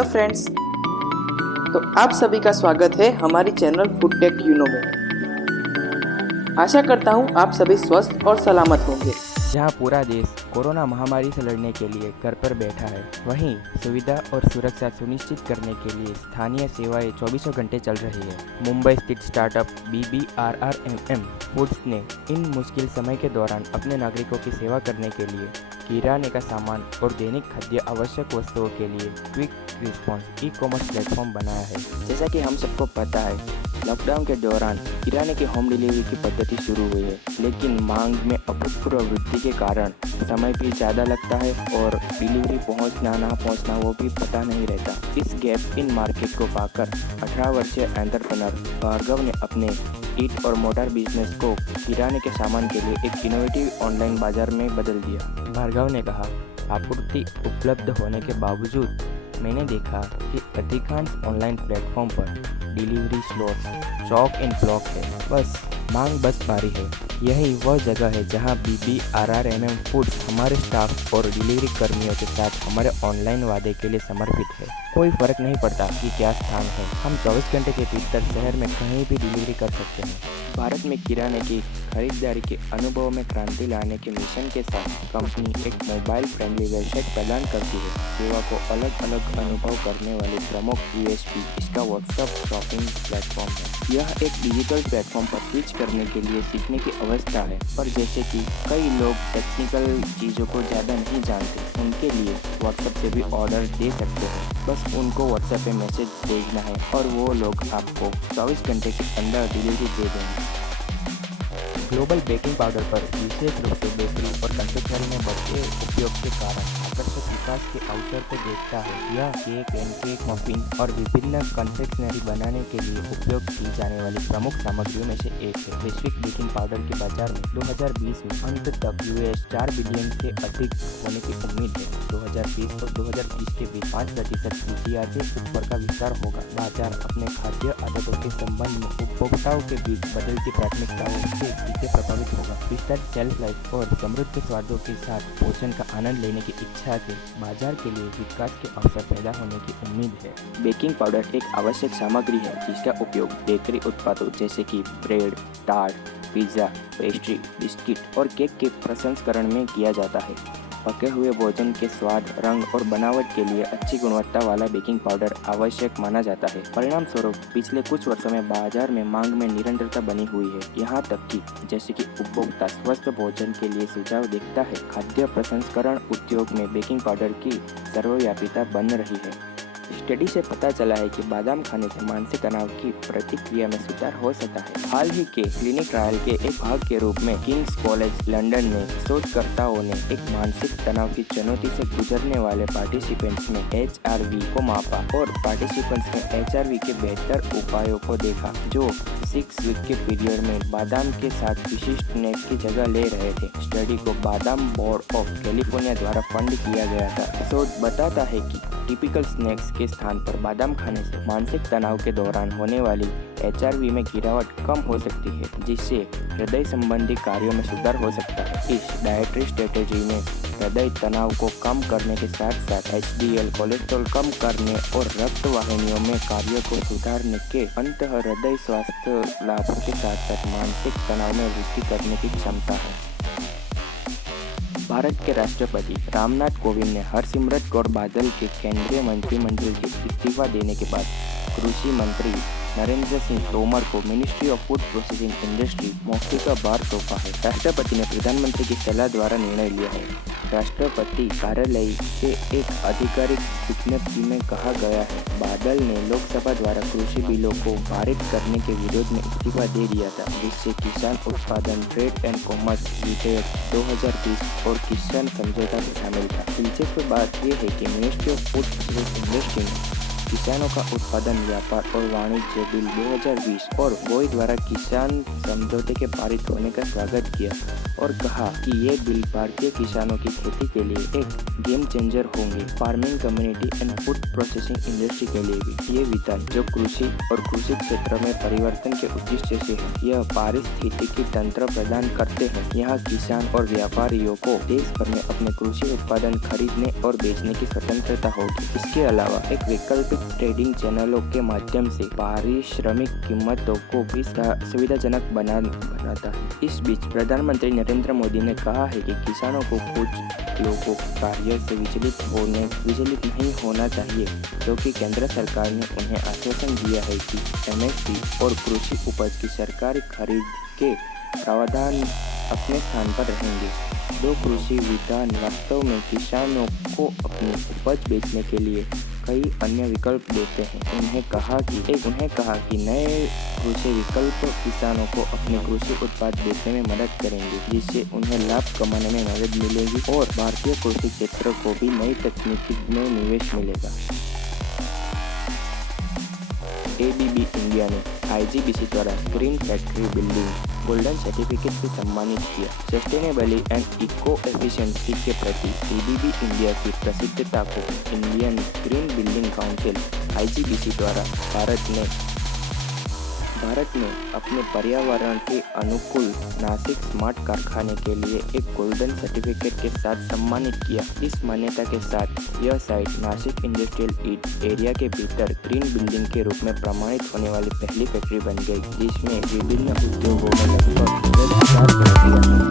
Hello friends, तो आप सभी का स्वागत है हमारी चैनल फूड टेक यूनो में। आशा करता हूँ आप सभी स्वस्थ और सलामत होंगे। जहां पूरा देश कोरोना महामारी से लड़ने के लिए घर पर बैठा है, वहीं सुविधा और सुरक्षा सुनिश्चित करने के लिए स्थानीय सेवाएं 24 घंटे चल रही है। मुंबई स्थित स्टार्टअप BBRRMM फूड्स ने इन मुश्किल समय के दौरान अपने नागरिकों की सेवा करने के लिए किराने का सामान और दैनिक खाद्य आवश्यक वस्तुओं के लिए क्विक रिस्पॉन्स ई-कॉमर्स प्लेटफॉर्म बनाया है। जैसा कि हम सबको पता है, लॉकडाउन के दौरान किराने की होम डिलीवरी की पद्धति शुरू हुई है, लेकिन मांग में अभूतपूर्व वृद्धि के कारण समय भी ज़्यादा लगता है और डिलीवरी पहुंचना ना पहुंचना वो भी पता नहीं रहता। इस गैप इन मार्केट को पाकर 18 वर्षीय एंटरप्रेन्योर भार्गव ने अपने ईट और मोटर बिजनेस को किराने के सामान के लिए एक इनोवेटिव ऑनलाइन बाजार में बदल दिया। भार्गव ने कहा, आपूर्ति उपलब्ध होने के बावजूद मैंने देखा कि अधिकांश ऑनलाइन प्लेटफॉर्म पर delivery slots chalk and block है, मांग बस भारी है। यही वह जगह है जहां BBRRMM फूड्स हमारे स्टाफ और डिलीवरी कर्मियों के साथ हमारे ऑनलाइन वादे के लिए समर्पित है। कोई फर्क नहीं पड़ता कि क्या स्थान है, हम 24 घंटे के भीतर शहर में कहीं भी डिलीवरी कर सकते हैं। भारत में किराने की खरीदारी के अनुभव में क्रांति लाने के मिशन के साथ कंपनी एक मोबाइल फ्रेंडली वेबसाइट प्रदान करती है। सेवा को अलग अलग अनुभव करने वाली प्रमुख USP इसका व्हाट्सएप शॉपिंग प्लेटफॉर्म है। यह एक डिजिटल प्लेटफॉर्म पर स्विच करने के लिए सीखने की अवस्था है, पर जैसे कि कई लोग टेक्निकल चीज़ों को ज़्यादा नहीं जानते, उनके लिए व्हाट्सएप से भी ऑर्डर दे सकते हैं। बस उनको व्हाट्सएप पे मैसेज भेजना है और वो लोग आपको 24 घंटे के अंदर डिलीवरी दे देंगे। ग्लोबल बेकिंग पाउडर पर विशेष रूप से बेकरी और कन्फेक्शनरी में बढ़ते उपयोग के कारण आकर्षक विकास के अवसर को देखता है। यह केक, पैनकेक, मफिन और विभिन्न कन्फेक्शनरी बनाने के लिए उपयोग की जाने वाली प्रमुख सामग्रियों में से एक है। वैश्विक बेकिंग पाउडर के बाजार में 2020 में अंत तक $4 बिलियन से अधिक होने की उम्मीद है। 2020 और 2030 के बीच 5% CTR के ऊपर का विस्तार होगा। बाजार अपने खाद्य आदतों के संबंध में उपभोक्ताओं के बीच बदलती प्राथमिकताओं से प्रभावित होगा। विस्तारित शेल्फ लाइफ और समृद्ध स्वादों के साथ भोजन का आनंद लेने की इच्छा से बाजार के लिए विकास के अवसर पैदा होने की उम्मीद है। बेकिंग पाउडर एक आवश्यक सामग्री है जिसका उपयोग बेकरी उत्पादों जैसे कि bread, tart, pizza, pastry, biscuit और केक के प्रसंस्करण में किया जाता है। पके हुए भोजन के स्वाद, रंग और बनावट के लिए अच्छी गुणवत्ता वाला बेकिंग पाउडर आवश्यक माना जाता है। परिणाम स्वरूप पिछले कुछ वर्षों में बाजार में मांग में निरंतरता बनी हुई है, यहाँ तक कि जैसे कि उपभोक्ता स्वस्थ भोजन के लिए सुझाव देखता है, खाद्य प्रसंस्करण उद्योग में बेकिंग पाउडर की सर्वव्यापीता बन रही है। स्टडी से पता चला है कि बादाम खाने से मानसिक तनाव की प्रतिक्रिया में सुधार हो सकता है। हाल ही के क्लिनिक ट्रायल के एक भाग के रूप में किंग्स कॉलेज लंदन में शोधकर्ताओं ने एक मानसिक तनाव की चुनौती से गुजरने वाले पार्टिसिपेंट्स में HRV को मापा और पार्टिसिपेंट्स में HRV के बेहतर उपायों को देखा, जो 6 वीक के पीरियड में बादाम के साथ विशिष्ट स्नैक की जगह ले रहे थे। स्टडी को बादाम बोर्ड ऑफ कैलिफोर्निया द्वारा फंड किया गया था। शोध बताता है कि टिपिकल स्नैक्स के स्थान पर बादाम खाने से मानसिक तनाव के दौरान होने वाली HRV में गिरावट कम हो सकती है, जिससे हृदय संबंधी कार्यों में सुधार हो सकता है। इस डाइटरी स्ट्रेटेजी में हृदय तनाव को कम करने के साथ साथ HDL कोलेस्ट्रॉल कम करने और रक्त वाहिनियों में कार्य को सुधारने के अंततः हृदय स्वास्थ्य लाभों के साथ साथ मानसिक तनाव में वृद्धि करने की क्षमता है। भारत के राष्ट्रपति रामनाथ कोविंद ने हरसिमरत कौर बादल के केंद्रीय मंत्रिमंडल के इस्तीफा देने के बाद कृषि मंत्री नरेंद्र सिंह तोमर को ministry of food processing industry मौके का भार सौंपा है। राष्ट्रपति ने प्रधानमंत्री की सलाह द्वारा निर्णय लिया है। राष्ट्रपति कार्यालय से एक आधिकारिक विज्ञप्ति में कहा गया है, बादल ने लोकसभा द्वारा कृषि बिलों को पारित करने के विरोध में इस्तीफा दे दिया था, जिससे किसान उत्पादन ट्रेड एंड कॉमर्स विधेयक 2030 और किसान समझौता शामिल था। दिलचस्प बात यह है कि ministry of food processing industry ने किसानों का उत्पादन व्यापार और वाणिज्य बिल 2020 और बोई द्वारा किसान समझौते के पारित होने का स्वागत किया और कहा कि ये बिल भारतीय किसानों की खेती के लिए एक गेम चेंजर होंगे। Farming community and food processing industry के लिए भी ये विधान, जो कृषि और कृषि क्षेत्र में परिवर्तन के उद्देश्य से है, यह पारिस्थितिकी तंत्र प्रदान करते हैं। यहाँ किसान और व्यापारियों को देश भर में अपने कृषि उत्पादन खरीदने और बेचने की स्वतंत्रता होगी। इसके अलावा एक वैकल्पिक ट्रेडिंग चैनलों के माध्यम से पारिश्रमिक कीमतों को भी सुविधाजनक बनाता है। इस बीच प्रधानमंत्री नरेंद्र मोदी ने कहा है कि किसानों को कुछ लोगों कार्य से विचलित नहीं होना चाहिए, क्योंकि केंद्र सरकार ने उन्हें आश्वासन दिया है कि एमएसपी और कृषि उपज की सरकारी खरीद के प्रावधान अपने स्थान पर रहेंगे। दो कृषि विधान वास्तव में किसानों को अपनी उपज बेचने के लिए कई अन्य विकल्प देते हैं। उन्हें कहा कि नए कृषि विकल्प किसानों को अपने कृषि उत्पाद बेचने में मदद करेंगे, जिससे उन्हें लाभ कमाने में मदद मिलेगी और भारतीय कृषि क्षेत्र को भी नई तकनीकी में निवेश मिलेगा। एबीबी इंडिया ने आईजीबीसी द्वारा green factory building golden certificate से सम्मानित किया। सस्टेनेबली एंड इको एफिशिएंसी के प्रति एबीबी इंडिया की प्रसिद्धता को Indian green building council IGBC द्वारा भारत ने अपने पर्यावरण के अनुकूल नासिक स्मार्ट कारखाने के लिए एक गोल्डन सर्टिफिकेट के साथ सम्मानित किया। इस मान्यता के साथ यह साइट नासिक इंडस्ट्रियल एरिया के भीतर ग्रीन बिल्डिंग के रूप में प्रमाणित होने वाली पहली फैक्ट्री बन गई, जिसमें विभिन्न उद्योगों में लगभग 10,000 फैक्ट्रियां हैं।